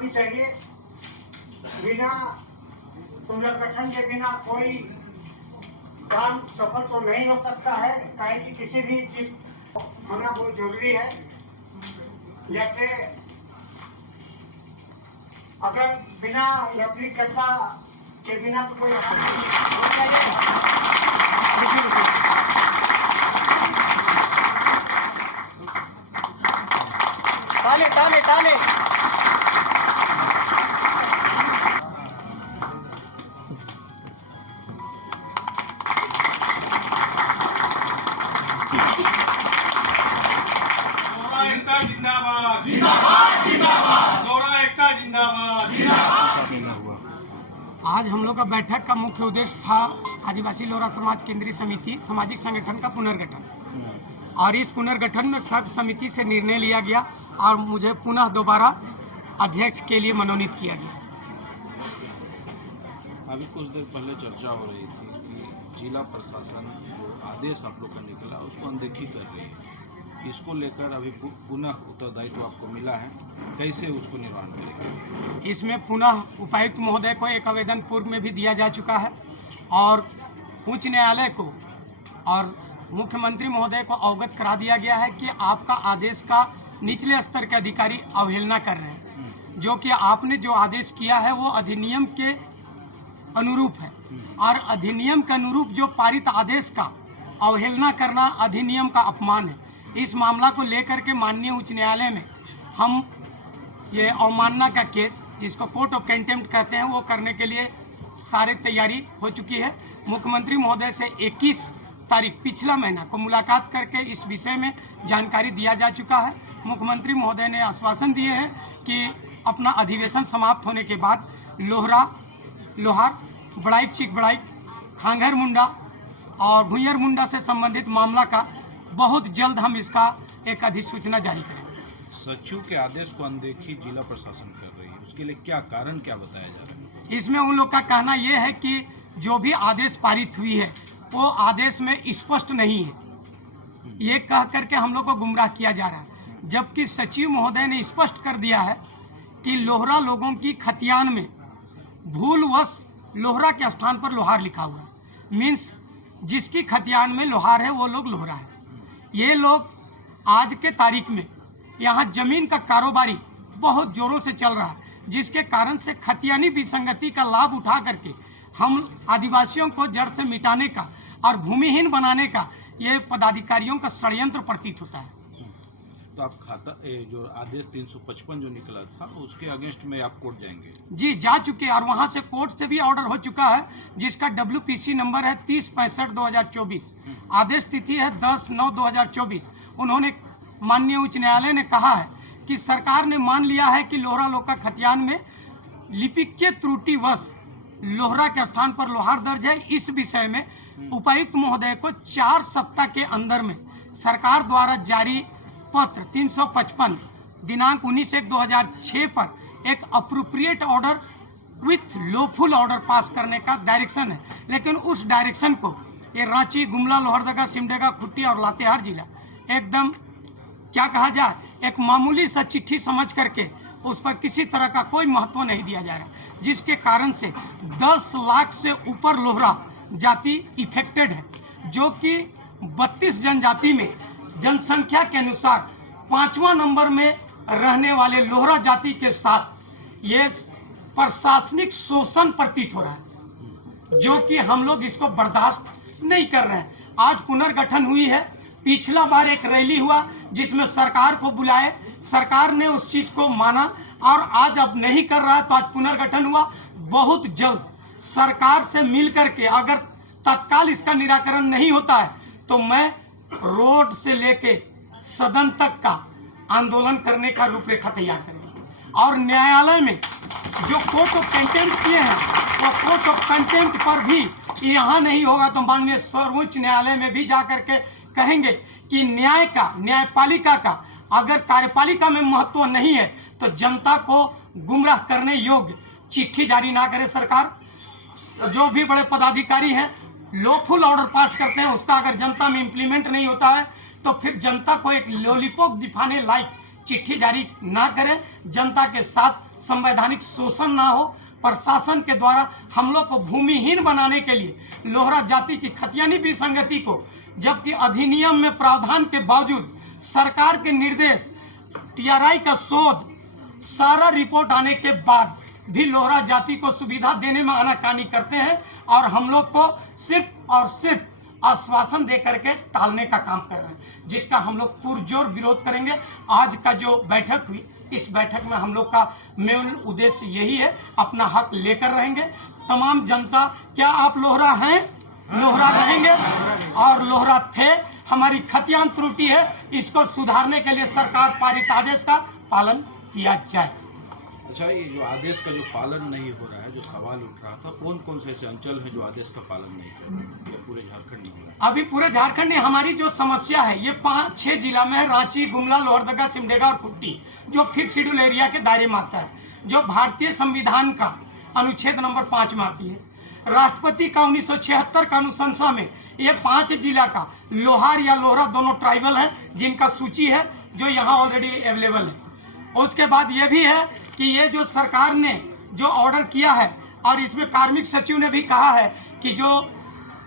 भी चाहिए। बिना पुनर्गठन के बिना कोई काम सफल तो नहीं हो सकता है, काहे कि किसी भी चीज होना बहुत जरूरी है। जैसे अगर बिना लकड़ीकर्ता के बिना तो कोई ताले ताले ताले एकता जिंदाबाद जिंदाबाद जिंदाबाद, गौरा एकता जिंदाबाद जिंदाबाद। आज हम लोग का बैठक का मुख्य उद्देश्य था आदिवासी लोहरा समाज केंद्रीय समिति सामाजिक संगठन का पुनर्गठन, और इस पुनर्गठन में सब समिति से निर्णय लिया गया और मुझे पुनः दोबारा अध्यक्ष के लिए मनोनीत किया गया। अभी कुछ देर पहले चर्चा हो रही थी कि जिला प्रशासन जो आदेश आप लोग का निकला उसको अनदेखी कर रही है, इसको लेकर अभी पुनः उत्तरदायित्व आपको मिला है, कैसे उसको निर्वहन करेंगे? इसमें पुनः उपायुक्त महोदय को एक आवेदन पूर्व में भी दिया जा चुका है और उच्च न्यायालय को और मुख्यमंत्री महोदय को अवगत करा दिया गया है कि आपका आदेश का निचले स्तर के अधिकारी अवहेलना कर रहे हैं। जो कि आपने जो आदेश किया है वो अधिनियम के अनुरूप है, और अधिनियम के अनुरूप जो पारित आदेश का अवहेलना करना अधिनियम का अपमान है। इस मामला को लेकर के माननीय उच्च न्यायालय में हम ये अवमानना का केस, जिसको कोर्ट ऑफ कंटेम्प्ट कहते हैं, वो करने के लिए सारी तैयारी हो चुकी है। मुख्यमंत्री महोदय से 21 तारीख पिछला महीना को मुलाकात करके इस विषय में जानकारी दिया जा चुका है। मुख्यमंत्री महोदय ने आश्वासन दिए हैं कि अपना अधिवेशन समाप्त होने के बाद लोहार, बड़ाइक, चीक बड़ाइक, खांघर मुंडा और भुइयर मुंडा से संबंधित मामला का बहुत जल्द हम इसका एक अधिसूचना जारी करेंगे। सचिव के आदेश को अनदेखी जिला प्रशासन कर रही है, उसके लिए क्या कारण क्या बताया जा रहा है? इसमें उन लोग का कहना यह है कि जो भी आदेश पारित हुई है वो आदेश में स्पष्ट नहीं है, ये कह करके हम लोग को गुमराह किया जा रहा है। जबकि सचिव महोदय ने स्पष्ट कर दिया है कि लोहरा लोगों की खतियान में भूलवश लोहरा के स्थान पर लोहार लिखा हुआ है, मीन्स जिसकी खतियान में लोहार है वो लोग लोहरा है। ये लोग आज के तारीख में यहाँ जमीन का कारोबारी बहुत जोरों से चल रहा है, जिसके कारण से खतियानी विसंगति का लाभ उठा करके हम आदिवासियों को जड़ से मिटाने का और भूमिहीन बनाने का ये पदाधिकारियों का षड्यंत्र प्रतीत होता है। तो आप जो आदेश 355 जो निकला था उसके अगेंस्ट में आप कोर्ट जाएंगे? जी, जा चुके हैं और वहाँ से कोर्ट से भी ऑर्डर हो चुका है, जिसका WPC नंबर है 3065/2024। आदेश तिथि है 10/9/2024। उन्होंने माननीय उच्च न्यायालय ने कहा है कि सरकार ने मान लिया है कि लोहरा लोग का खतियान में लिपिकीय त्रुटिवश लोहरा के स्थान पर लोहार दर्ज है। इस विषय में उपायुक्त महोदय को 4 सप्ताह के अंदर में सरकार द्वारा जारी पत्र 355 दिनांक 19/1/2006 पर एक appropriate order with lawful order pass करने का डायरेक्शन है। लेकिन उस डायरेक्शन को ये रांची, गुमला, लोहरदगा, सिमडेगा, खुट्टी और लातेहार जिला एकदम क्या कहा जाए, एक मामूली सा चिट्ठी समझ करके उस पर किसी तरह का कोई महत्व नहीं दिया जा रहा, जिसके कारण से 10 लाख से ऊपर लोहरा जाति इफेक्टेड है, जो कि 32 जनजाति में जनसंख्या के अनुसार 5वां नंबर में रहने वाले लोहरा जाति के साथ ये प्रशासनिक शोषण प्रतीत हो रहा है, जो कि हम लोग इसको बर्दाश्त नहीं कर रहे हैं। आज पुनर्गठन हुई है, पिछला बार एक रैली हुआ जिसमें सरकार को बुलाए, सरकार ने उस चीज को माना और आज अब नहीं कर रहा है, तो आज पुनर्गठन हुआ। बहुत जल्द सरकार से मिल करके अगर तत्काल इसका निराकरण नहीं होता है तो मैं रोड से लेके सदन तक का आंदोलन करने का रूपरेखा तैयार करेंगे। और न्यायालय में जो कोर्ट ऑफ कंटेम्प्ट किए हैं वो कोर्ट ऑफ कंटेम्प्ट पर भी यहाँ नहीं होगा तो माननीय सर्वोच्च न्यायालय में भी जा करके कहेंगे कि न्यायपालिका का अगर कार्यपालिका में महत्व नहीं है तो जनता को गुमराह करने योग्य चिट्ठी जारी ना करे सरकार। जो भी बड़े पदाधिकारी हैं लॉफुल ऑर्डर पास करते हैं, उसका अगर जनता में इम्प्लीमेंट नहीं होता है तो फिर जनता को एक लॉलीपॉप दिखाने लायक चिट्ठी जारी ना करें, जनता के साथ संवैधानिक शोषण ना हो। प्रशासन के द्वारा हम लोग को भूमिहीन बनाने के लिए लोहरा जाति की खतियानी विसंगति को, जबकि अधिनियम में प्रावधान के बावजूद सरकार के निर्देश, टीआरआई का शोध, सारा रिपोर्ट आने के बाद भी लोहरा जाति को सुविधा देने में आनाकानी करते हैं और हम लोग को सिर्फ और सिर्फ आश्वासन दे करके टालने का काम कर रहे हैं, जिसका हम लोग पुरजोर विरोध करेंगे। आज का जो बैठक हुई, इस बैठक में हम लोग का मेन उद्देश्य यही है, अपना हक लेकर रहेंगे। तमाम जनता, क्या आप लोहरा हैं? लोहरा रहेंगे और लोहरा थे। हमारी खतियान त्रुटि है, इसको सुधारने के लिए सरकार पारित आदेश का पालन किया जाए। अच्छा, ये जो आदेश का जो पालन नहीं हो रहा है, जो सवाल उठ रहा था, कौन कौन से ऐसे अंचल हैं जो आदेश का पालन नहीं कर रहे हैं? पूरे झारखंड में हो रहा है? अभी पूरे झारखंड में हमारी जो समस्या है ये 5-6 जिला में है, रांची, गुमला, लोहरदगा, सिमडेगा और कुट्टी, जो 5th शेड्यूल एरिया के दायरे में आता है, जो भारतीय संविधान का अनुच्छेद नंबर 5 में आती है। राष्ट्रपति का 1976 का अनुशंसा में ये 5 जिला का लोहार या लोहरा दोनों ट्राइबल है, जिनका सूची है जो यहाँ ऑलरेडी अवेलेबल है। उसके बाद ये भी है कि ये जो सरकार ने जो ऑर्डर किया है, और इसमें कार्मिक सचिव ने भी कहा है कि जो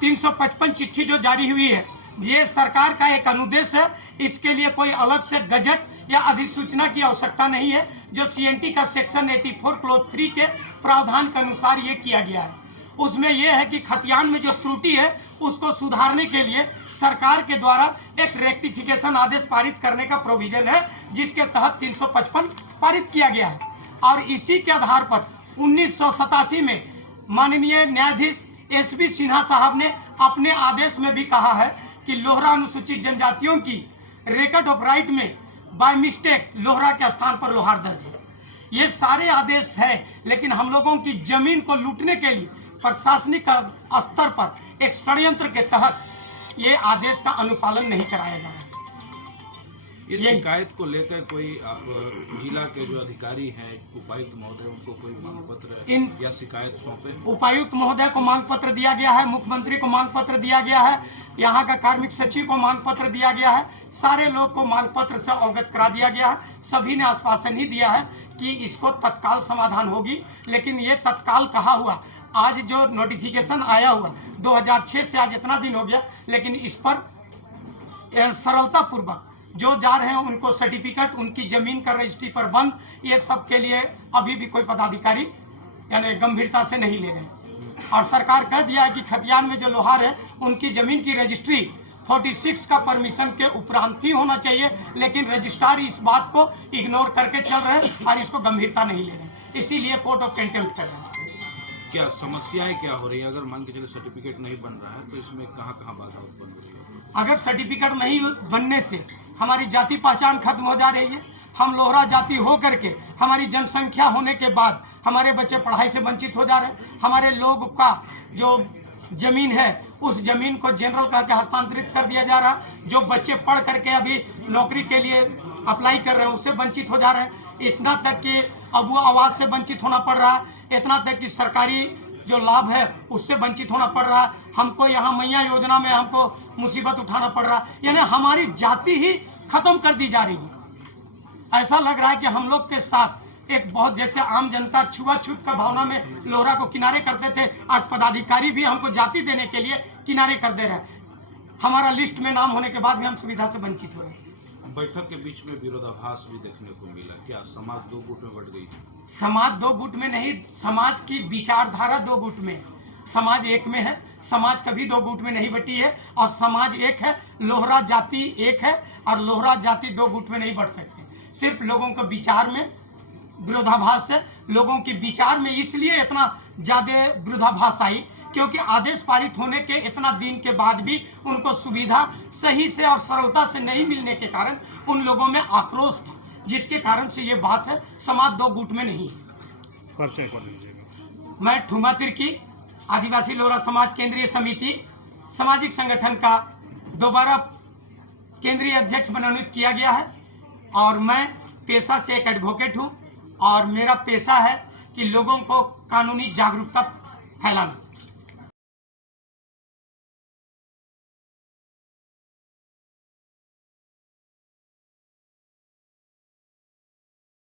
355 चिट्ठी जो जारी हुई है, ये सरकार का एक अनुदेश है। इसके लिए कोई अलग से गजट या अधिसूचना की आवश्यकता नहीं है। जो सीएनटी का सेक्शन 84 क्लॉज 3 के प्रावधान के अनुसार ये किया गया है। उसमें यह है कि खतियान में जो त्रुटि है उसको सुधारने के लिए सरकार के द्वारा एक रेक्टिफिकेशन आदेश पारित करने का प्रोविजन है, जिसके तहत 355 पारित किया गया है। और इसी के आधार पर 1987 में माननीय न्यायाधीश एसबी सिन्हा साहब ने अपने आदेश में भी कहा है कि लोहरा अनुसूचित जनजातियों की रिकॉर्ड ऑफ राइट में बाय मिस्टेक लोहरा के स्थान पर लोहार दर्ज है। ये सारे आदेश है, लेकिन हम लोगों की जमीन को लूटने के लिए प्रशासनिक स्तर पर एक षड्यंत्र के तहत ये आदेश का अनुपालन नहीं कराया जा रहा है। इस शिकायत को लेकर कोई आप जिला के जो अधिकारी हैं, उपायुक्त महोदय, उनको कोई मांग पत्र या शिकायत सौंपे? उपायुक्त महोदय को मांग पत्र दिया गया है, मुख्यमंत्री को मांग पत्र दिया गया है, यहाँ का कार्मिक सचिव को मांग पत्र दिया गया है, सारे लोग को मांग पत्र से अवगत करा दिया गया है। सभी ने आश्वासन ही दिया है कि इसको तत्काल समाधान होगी, लेकिन ये तत्काल कहा हुआ आज जो नोटिफिकेशन आया हुआ 2006 से आज इतना दिन हो गया, लेकिन इस पर सरलता पूर्वक जो जा रहे हैं उनको सर्टिफिकेट, उनकी जमीन का रजिस्ट्री पर बंद, ये सब के लिए अभी भी कोई पदाधिकारी यानी गंभीरता से नहीं ले रहे हैं। और सरकार कह दिया है कि खतियान में जो लोहार है उनकी जमीन की रजिस्ट्री 46 का परमिशन के उपरांत ही होना चाहिए, लेकिन रजिस्ट्रार इस बात को इग्नोर करके चल रहे हैं और इसको गंभीरता नहीं ले रहे हैं, इसीलिए कोर्ट ऑफ कंटेम्प्ट कर रहे हैं। क्या समस्याएं क्या हो रही है? अगर मान के चले सर्टिफिकेट नहीं बन रहा है तो इसमें कहाँ कहाँ बाधा उत्पन्न हो रही है? अगर सर्टिफिकेट नहीं बनने से हमारी जाति पहचान खत्म हो जा रही है। हम लोहरा जाति हो करके हमारी जनसंख्या होने के बाद हमारे बच्चे पढ़ाई से वंचित हो जा रहे हैं। हमारे लोग का जो जमीन है उस जमीन को जनरल कह के हस्तांतरित कर दिया जा रहा है। जो बच्चे पढ़ करके अभी नौकरी के लिए अप्लाई कर रहे हैं उससे वंचित हो जा रहे हैं। इतना तक कि अबू आवास से वंचित होना पड़ रहा है, इतना तक कि सरकारी जो लाभ है उससे वंचित होना पड़ रहा है। हमको यहाँ मैया योजना में हमको मुसीबत उठाना पड़ रहा है, यानी हमारी जाति ही खत्म कर दी जा रही है। ऐसा लग रहा है कि हम लोग के साथ एक बहुत, जैसे आम जनता छुआछूत का भावना में लोहरा को किनारे करते थे, आज पदाधिकारी भी हमको जाति देने के लिए किनारे कर दे रहे हैं। हमारा लिस्ट में नाम होने के बाद भी हम सुविधा से वंचित हो रहे हैं। बैठक के बीच में विरोधाभास भी देखने को मिला। क्या समाज दो गुट में बट गई? समाज दो गुट में नहीं, समाज की विचारधारा दो गुट में, समाज एक में है। समाज कभी दो गुट में नहीं बटी है और समाज एक है। लोहरा जाति एक है और लोहरा जाति दो गुट में नहीं बट सकते। सिर्फ लोगों के विचार में विरोधाभास है। लोगों के विचार में इसलिए इतना ज़्यादा विरोधाभास आई क्योंकि आदेश पारित होने के इतना दिन के बाद भी उनको सुविधा सही से और सरलता से नहीं मिलने के कारण उन लोगों में आक्रोश था, जिसके कारण से ये बात है समाज दो गुट में नहीं है। मैं ठुमा तिर्की आदिवासी लोहरा समाज केंद्रीय समिति सामाजिक संगठन का दोबारा केंद्रीय अध्यक्ष मनोनीत किया गया है और मैं पेशा से एक एडवोकेट हूँ और मेरा पेशा है कि लोगों को कानूनी जागरूकता फैलाना।